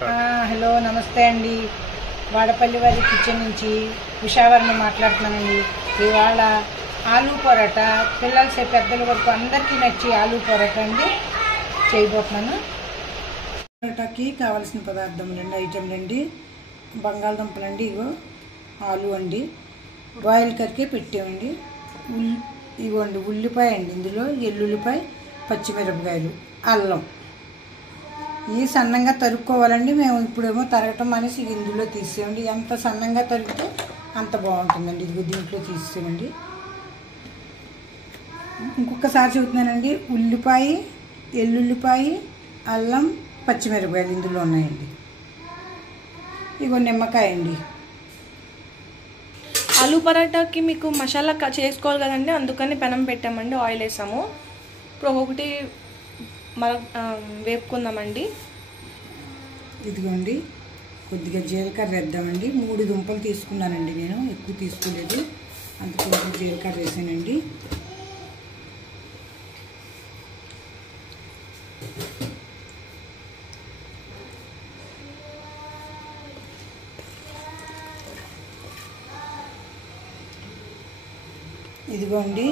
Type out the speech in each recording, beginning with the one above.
Hello నమస్తే అండి. వాడపల్లి వారి కిచెన్ నుంచి ఉషావర్మ మాట్లాడుతున్నానండి. ఇవాళ ఆలూ పరోటా పిల్లలు పెద్దల వరకు అందరికీ నచ్చి ఆలూ పరోటా అండి చేయబోతున్నాను. పరోటాకి కావాల్సిన పదార్థములు అండి, ఐటెంలు అండి: బంగాళదుంపలు అండి, ఇగో ఆలు అండి, బాయిల్ కరికే పెట్టామండి, ఇవ్వండి ఉల్లిపాయ అండి, ఇందులో ఎల్లుల్లిపాయ, పచ్చిమిరపకాయలు, అల్లం ఇవి సన్నంగా తరుక్కోవాలండి. మేము ఇప్పుడేమో తరగటం అనేసి ఇందులో తీసేయండి. ఎంత సన్నంగా తరిగితే అంత బాగుంటుందండి. ఇది దీంట్లో తీసేయండి. ఇంకొకసారి చెబుతున్నానండి, ఉల్లిపాయ, ఎల్లుల్లిపాయ, అల్లం, పచ్చిమిరపకాయలు ఇందులో ఉన్నాయండి. ఇగో నిమ్మకాయ అండి. ఆలూ పరాటాకి మీకు మసాలా చేసుకోవాలి కదండి, అందుకని పెనం పెట్టామండి, ఆయిల్ వేసాము. ఇప్పుడు ఒక్కొక్కటి వేపుకుందామండి. ఇదిగోండి కొద్దిగా జీలకర్ర వేద్దామండి. 3 దుంపలు తీసుకున్నానండి, నేను ఎక్కువ తీసుకోలేదు, అందుకే జీలకర్ర వేసానండి. ఇదిగోండి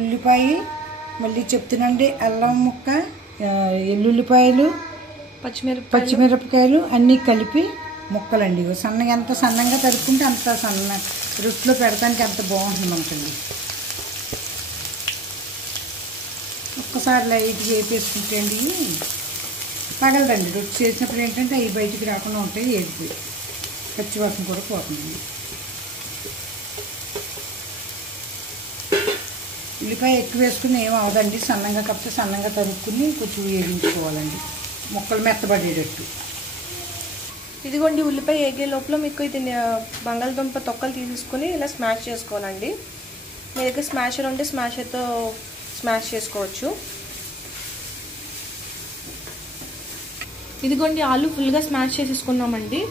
ఉల్లిపాయ, మళ్ళీ చెప్తున్నాండి, అల్లం ముక్క, ఎల్లుల్లిపాయలు, పచ్చిమిరపకాయలు అన్నీ కలిపి ముక్కలండి. సన్నగా ఎంత సన్నంగా తరుక్కుంటే అంత సన్న రొట్టెలో పెడతానికి ఎంత బాగుంటుంది అనుకోండి. ఒక్కసారి లైట్గా వేపేసుకుంటే అండి పగలదండి. రొట్టె చేసినప్పుడు ఏంటంటే అవి బయటికి రాకుండా ఉంటాయి, వేడిపోయి పచ్చివాసన కూడా పోతుందండి. ఉల్లిపాయ ఎక్కువ వేసుకుని ఏం అవదండి, సన్నంగా కాకపోతే సన్నంగా తరుక్కుని కొంచెం వేగించుకోవాలండి, ముక్కలు మెత్తబడేటట్టు. ఇదిగోండి ఉల్లిపాయ వేగే లోపల మీకు ఇది బంగాళదుంప తొక్కలు తీసేసుకుని ఇలా స్మాష్ చేసుకోవాలండి. మీ దగ్గర స్మాషర్ ఉంటే స్మాషర్తో స్మాష్ చేసుకోవచ్చు. ఇదిగోండి ఆలు ఫుల్గా స్మాష్ చేసేసుకున్నామండి.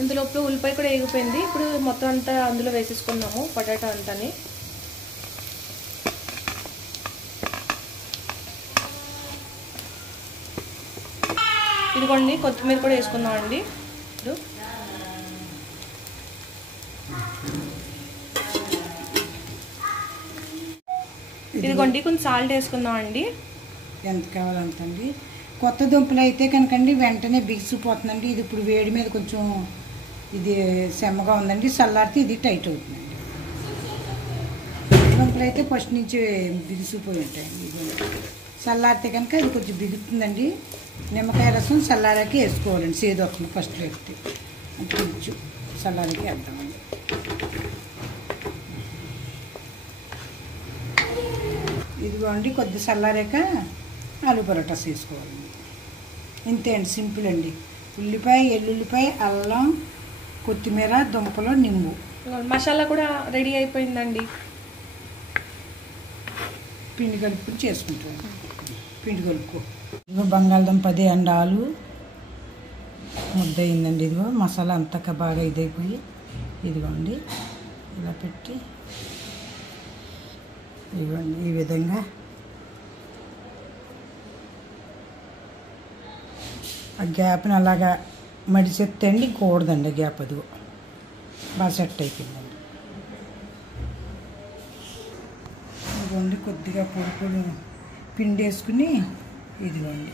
ఇందులోపల ఉల్లిపాయ కూడా వేగిపోయింది. ఇప్పుడు మొత్తం అంతా అందులో వేసేసుకున్నాము, పొటాటో అంతాని. ఇదిగోండి కొత్తిమీర కూడా వేసుకుందామండి. ఇదిగోండి కొంచెం సాల్ట్ వేసుకుందామండి, ఎంత కావాలంతండి. కొత్త దుంపలు అయితే కనుకండి వెంటనే బిగిసిపోతుందండి. ఇది ఇప్పుడు వేడి మీద కొంచెం ఇది సెమ్మగా ఉందండి, చల్లారితే ఇది టైట్ అవుతుందండి. దుంపలు అయితే ఫస్ట్ నుంచి బిగిసిపోయి ఉంటాయండి. ఇది చల్లారితే కనుక ఇది కొంచెం బిగుతుందండి. నిమ్మకాయ రసం చల్లారాకి వేసుకోవాలండి, సేదు వస్తుంది ఫస్ట్లో వేస్తే, అంటే కొంచెం చల్లారాకి వేద్దామండి. ఇదిగోండి కొద్ది చల్లారాక ఆలూ పరోటాస్ వేసుకోవాలండి. ఇంతే అండి, సింపుల్ అండి. ఉల్లిపాయ, ఎల్లుల్లిపాయ, అల్లం, కొత్తిమీర, దుంపలు, నింబు. మసాలా కూడా రెడీ అయిపోయిందండి. పిండి కలుపుకొని చేసుకుంటాం. పిండి కలుపుకో. ఇదిగో బంగాళదుంప అదే అండి, ఆలు ముద్ద అయిందండి. ఇదిగో మసాలా అంతా బాగా ఇదైపోయి ఇదిగోండి ఇలా పెట్టి ఇదిగోండి ఈ విధంగా ఆ గ్యాప్ని అలాగా మడిచెత్తే అండి కూడదండి గ్యాప్. అదిగో బాగా సెట్ అయిపోయిందండి. ఇదిగోండి కొద్దిగా పొడి పిండి వేసుకుని ఇదిగోండి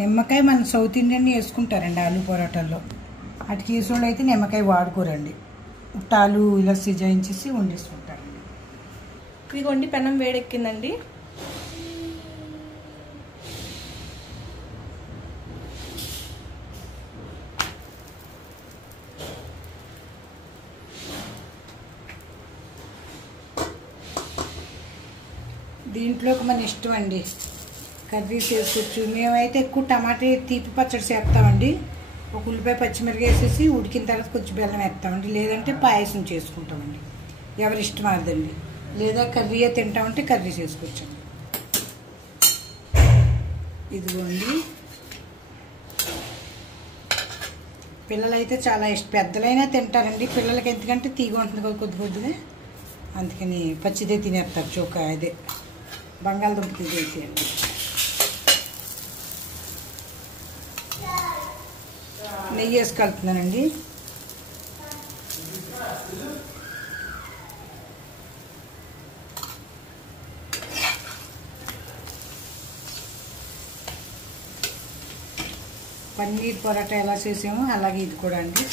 నిమ్మకాయ మన సౌత్ ఇండియన్ వేసుకుంటారండి ఆలూ పరోటాల్లో. అటు కేసులో అయితే నిమ్మకాయ వాడుకోరండి, ఉట్టాలు ఇలా సిజాయించేసి వండేసుకుంటారండి. ఇదిగోండి పెనం వేడెక్కిందండి. దీంట్లోకి మన ఇష్టం అండి, కర్రీస్ వేసుకోవచ్చు. మేమైతే ఎక్కువ టమాటా తీపి పచ్చడి చేస్తామండి. ఒక ఉల్లిపాయ పచ్చిమిరపకాయ వేసేసి ఉడికిన తర్వాత కొంచెం బెల్లం వేస్తామండి, లేదంటే పాయసం చేసుకుంటామండి, ఎవరి ఇష్టం అదండి. లేదా కర్రీయే తింటామంటే కర్రీ చేసుకొచ్చండి. ఇదిగోండి, పిల్లలైతే చాలా పెద్దలైనా తింటారండి. పిల్లలకి ఎందుకంటే తీగ ఉంటుంది కదా కొద్ది కొద్దిగా, అందుకని పచ్చిదే తినేస్తారు. చోక అదే బంగాళదుంప తీగ అయితే అండి. నెయ్యి వేసి కలుపుతున్నానండి. పన్నీర్ పొరాటా ఎలా చేసామో అలాగే ఇది కూడా అండి.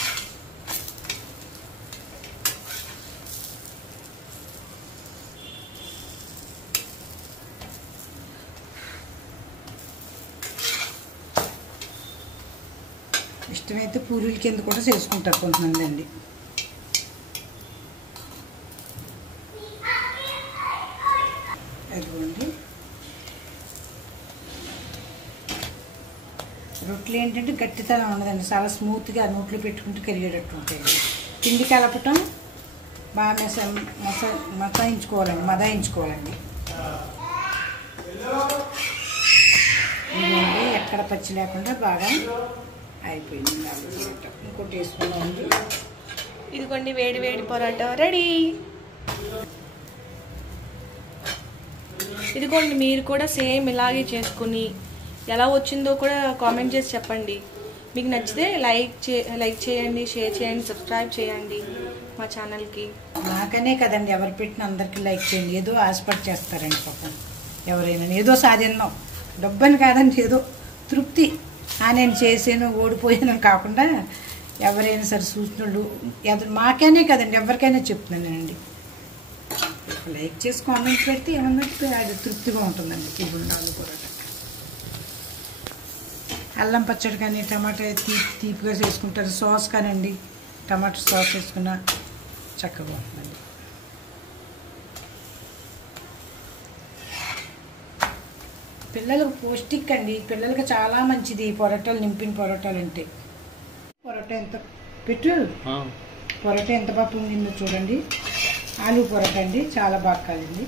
ఇష్టమైతే పూరీల కింద కూడా చేసుకుంటారు కొంతమంది అండి. అదిగోండి, రొట్టెలు ఏంటంటే గట్టితనం ఉండదండి, చాలా స్మూత్గా నోట్లో పెట్టుకుంటూ కరిగేటట్టు ఉంటాయండి. పిండి కలపటం బాగా మదాయించుకోవాలండి. ఇదిగోండి, ఎక్కడ పచ్చి లేకుండా బాగా అయిపోయింది. ఇంకోటి వేసుకున్నామండి. ఇదిగోండి, వేడి వేడి పొరాటా రెడీ. ఇదిగోండి, మీరు కూడా సేమ్ ఇలాగే చేసుకుని ఎలా వచ్చిందో కూడా కామెంట్ చేసి చెప్పండి. మీకు నచ్చితే లైక్ చేయండి, షేర్ చేయండి, సబ్స్క్రైబ్ చేయండి మా ఛానల్కి. నాకనే కదండి, ఎవరు పెట్టిన అందరికీ లైక్ చేయండి. ఏదో ఆశపడి చేస్తారండి పాపం ఎవరైనా. ఏదో సాధిన్నాం, డబ్బని కాదండి, ఏదో తృప్తి. నేను చేసాను ఓడిపోయాను కాకుండా ఎవరైనా సరే చూసినోళ్ళు మాకనే కదండి, ఎవరికైనా చెప్తున్నానండి. లైక్ చేసి కామెంట్ పెడితే ఏమన్నా అది తృప్తిగా ఉంటుందండి. తిరుగుండాలు కూడా అల్లం పచ్చడి కానీ టమాటా తీపిగా చేసుకుంటారు. సాస్ కానండి, టమాటా సాస్ వేసుకున్న చక్కగా ఉంటుందండి. పిల్లలకు పౌష్టిక్ అండి, పిల్లలకి చాలా మంచిది పొరటాలు, నింపిన పొరటాలు అంటే. పొరటా ఎంత పెట్టు, పొరటా ఎంత బాగా పొంగిందో చూడండి. ఆలు పొరటా అండి, చాలా బాగా కాలింది.